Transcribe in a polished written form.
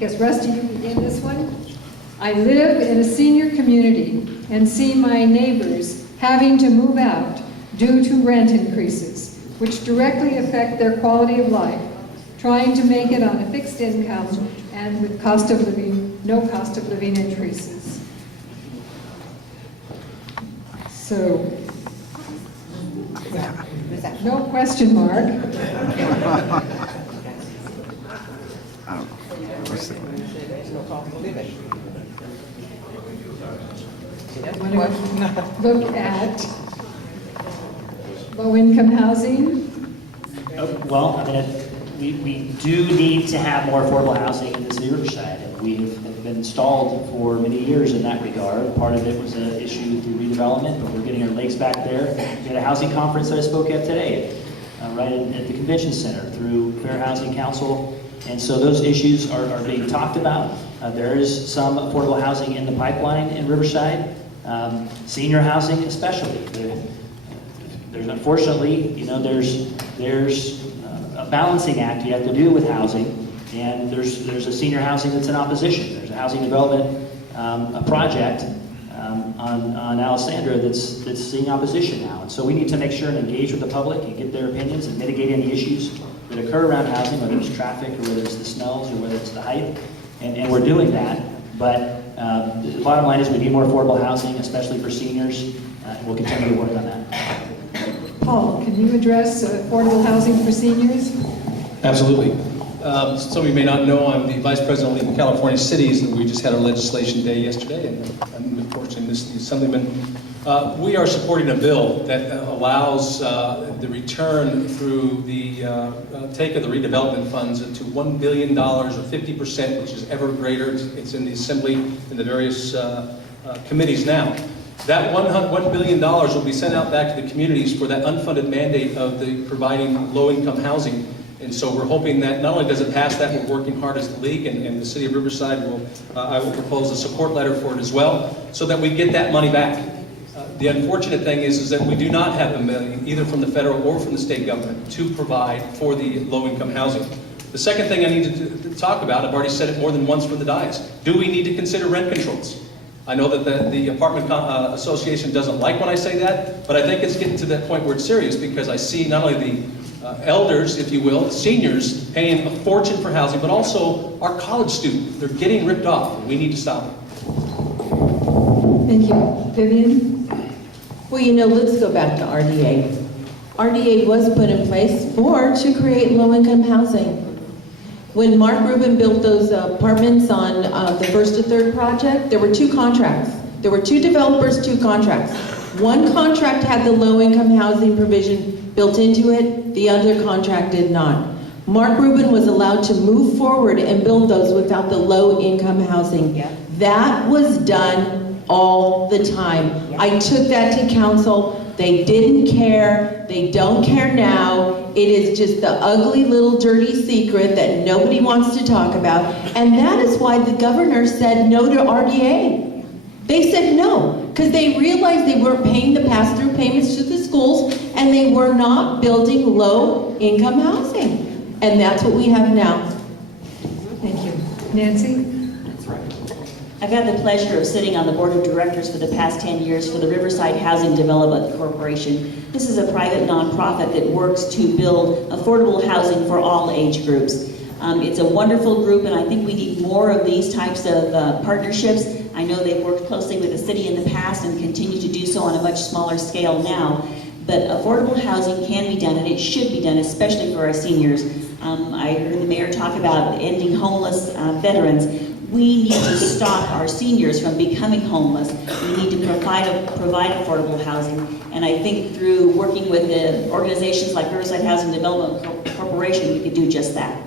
guess Rusty, you begin this one. I live in a senior community and see my neighbors having to move out due to rent increases, which directly affect their quality of life, trying to make it on a fixed income and with cost of living, no cost of living increases. So, no question mark. Look at low-income housing. Well, I mean, we do need to have more affordable housing in the city of Riverside, and we have been stalled for many years in that regard. Part of it was an issue through redevelopment, but we're getting our legs back there. We had a housing conference that I spoke at today, right at the convention center through Fair Housing Council, and so those issues are being talked about. There is some affordable housing in the pipeline in Riverside, senior housing especially. There's unfortunately, you know, there's a balancing act you have to do with housing, and there's a senior housing that's in opposition. There's a housing development a project on Alessandra that's seeing opposition now, and so we need to make sure and engage with the public and get their opinions and mitigate any issues that occur around housing, whether it's traffic or whether it's the smells or whether it's the height, and we're doing that. But the bottom line is we need more affordable housing, especially for seniors, and we'll continue to work on that. Paul, can you address affordable housing for seniors? Absolutely. Some of you may not know, I'm the Vice President of League of California Cities, and we just had our legislation day yesterday, and I'm unfortunately missed the Assemblyman. We are supporting a bill that allows the return through the take of the redevelopment funds to $1 billion or 50%, which is ever greater. It's in the Assembly and the various committees now. That $1 billion will be sent out back to the communities for that unfunded mandate of the providing low-income housing. And so we're hoping that not only does it pass that, we're working hard as the league, and the city of Riverside will, I will propose a support letter for it as well, so that we get that money back. The unfortunate thing is that we do not have $1 million, either from the federal or from the state government, to provide for the low-income housing. The second thing I need to talk about, I've already said it more than once from the dais, do we need to consider rent controls? I know that the apartment association doesn't like when I say that, but I think it's getting to that point where it's serious, because I see not only the elders, if you will, the seniors, paying a fortune for housing, but also our college students. They're getting ripped off, and we need to stop it. Thank you. Vivian? Well, you know, let's go back to RDA. RDA was put in place to create low-income housing. When Mark Rubin built those apartments on the first to third project, there were 2 contracts. There were 2 developers, 2 contracts. One contract had the low-income housing provision built into it, the other contract did not. Mark Rubin was allowed to move forward and build those without the low-income housing. Yeah. That was done all the time. Yeah. I took that to council. They didn't care. They don't care now. It is just the ugly little dirty secret that nobody wants to talk about. And that is why the governor said no to RDA. They said no, because they realized they weren't paying the pass-through payments to the schools, and they were not building low-income housing. And that's what we have now. Thank you. Nancy? I've had the pleasure of sitting on the board of directors for the past 10 years for the Riverside Housing Development Corporation. This is a private nonprofit that works to build affordable housing for all age groups. It's a wonderful group, and I think we need more of these types of partnerships. I know they've worked closely with the city in the past and continue to do so on a much smaller scale now. But affordable housing can be done, and it should be done, especially for our seniors. I heard the mayor talk about ending homeless veterans. We need to stop our seniors from becoming homeless. We need to provide affordable housing. And I think through working with the organizations like Riverside Housing Development Corporation, we could do just that.